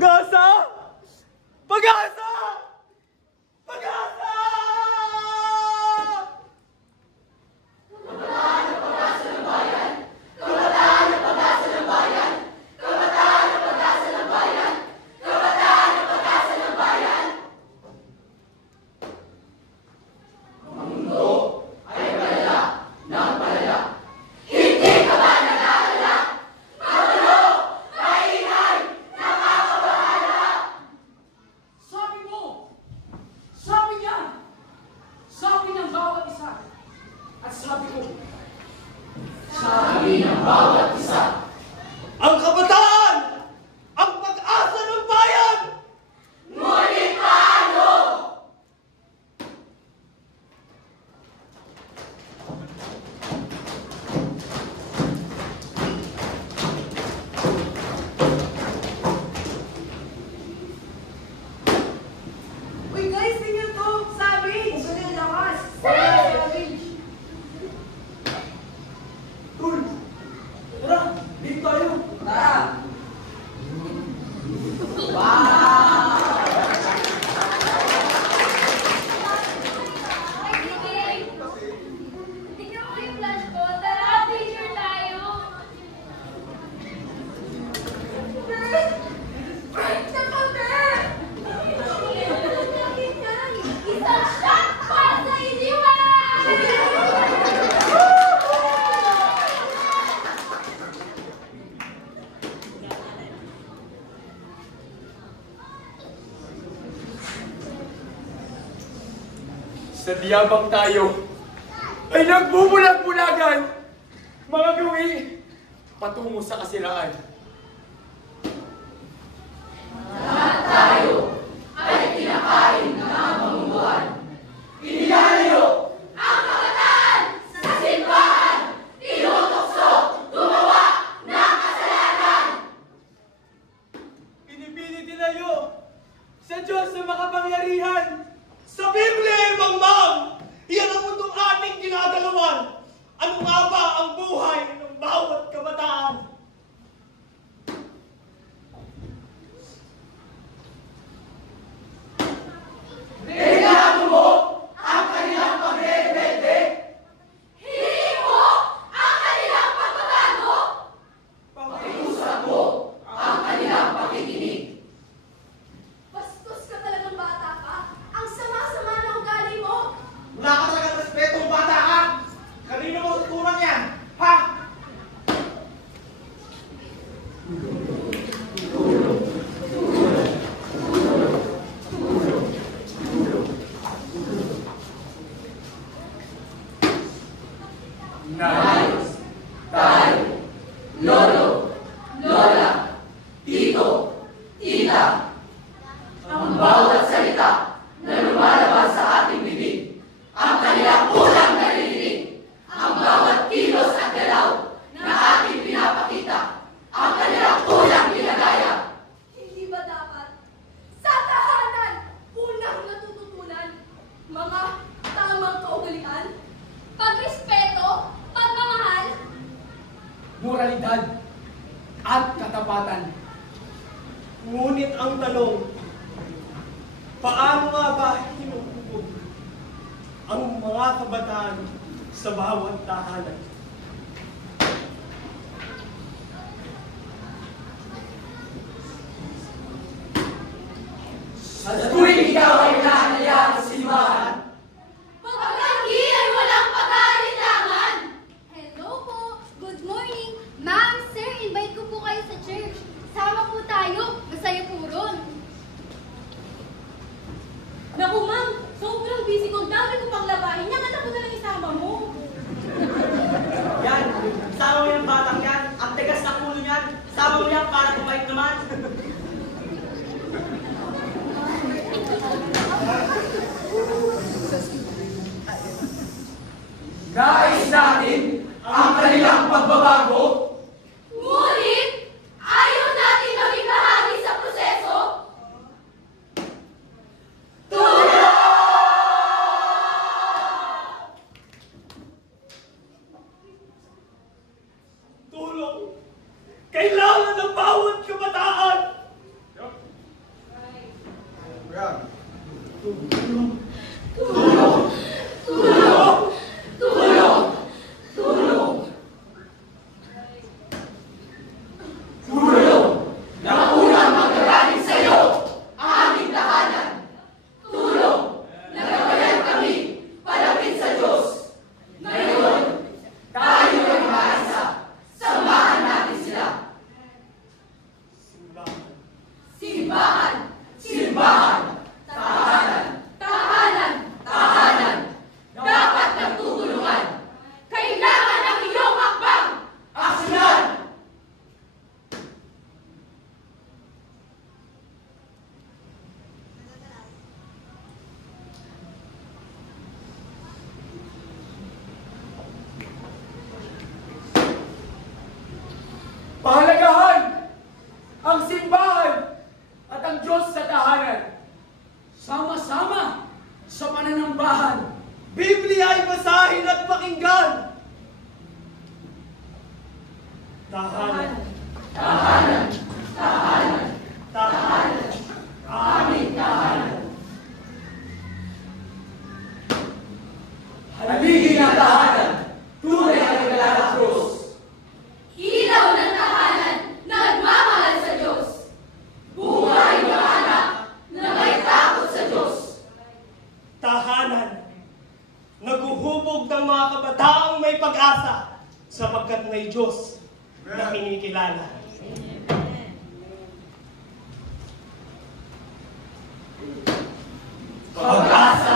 Pag-asa! Pag-asa! Pag-asa! Kabataan na pag-asa ng bayan! Kabataan na pag-asa ng bayan! Kabataan na pag-asa ng bayan! Kabataan na pag-asa ng bayan! Ang mundo ay palala ng palala. Hindi ka ba nag-aalala? Magulo! Maingay! Nakakabahala! Sabi mo! Sabi niya! Sabi ng bawat isa! At sabi ko, Sabi ng bawat isa. Ang kabataan! Ang pag-asa ng bayan! Ngunit paano? Uy guys, tingnan to! Savage! Ang galing lakas! Savage! Tol! Tara! Dito tayo! Tara! Ay, sige. Tingnan ko yung flash ko. Tara, picture tayo. Break the counter! Isang shot para sa iniwan! Sa diyabang tayo ay nagbubulag-bulagan mga gawi patungo sa kasiraan. Lahat tayo ay kinakain ng mga mamumuhan. Inilalayo ang kabataan sa simbahan. Tinutokso gumawa ng kasalanan. Pinipilit nila sa Diyos na makapangyarihan. Sa Biblia ay mangmang! Iyan ang mundong ating ginagalawan. Ano nga ba ang buhay ng bawat kabataan? Reklamo mo ang kanilang pagre-rebelde. Hindi mo ang kanilang pagbabago! Pakiusap mo ang kanilang pakikinig. Bastos ka talagang bata ka. Ang sama-sama ng ugali mo. Wala ka talagang respetong bata ka! Kanino mo tutunan yan? Ha? Nais, tay, lolo, lola, tito, tita. Ang bawat salita na lumalabas sa ating bibig, ang kanilang unang naririnig, ang bawat kilos at galaw na ating pinapakita, ang kanilang unang ginagaya. Hindi ba dapat sa tahanan unang natututunan mga tamang kaugalian, pagrespeto, pagmamahal? moralidad at katapatan. Ngunit ang tanong, paano nga ba hinuhubog ang mga kabataan sa bawat tahanan? Sa tuwing ikaw ay nahanayaan sa simbahan, Pagkakagi ay walang pag-aalinlangan! Hello po! Good morning! Ma'am, sir, invite ko po kayo sa church. Sama po tayo. Masaya po ron. Naku ma'am, sobrang busy ko. Dami ko pang labahin. Nakata ko na lang isama mo. Yan, sama mo yung batang yan. Ang tigas na ulo niyan. Sama mo yan para kumait naman. nais natin ang kanilang pagbabago. Ngunit, ayaw natin maging bahagi sa proseso. Tulong! Kailangan ng bawat kabataan! Pahalagahan ang simbahan at ang Diyos sa tahanan. Sama-sama sa pananambahan. Biblia ay basahin at pakinggan. Tahanan. Tahanan. Tahanan. Aming tahanan. Haligi ng tahanan. Tunay na regala ng Diyos. Ilaw ng tahanan, nagmamahal sa Diyos. Buhay ng anak na may takot sa Diyos. Tahanan. Naguhubog ng mga kabataang may pag-asa sapagkat may Diyos na kinikilala. Pag-asa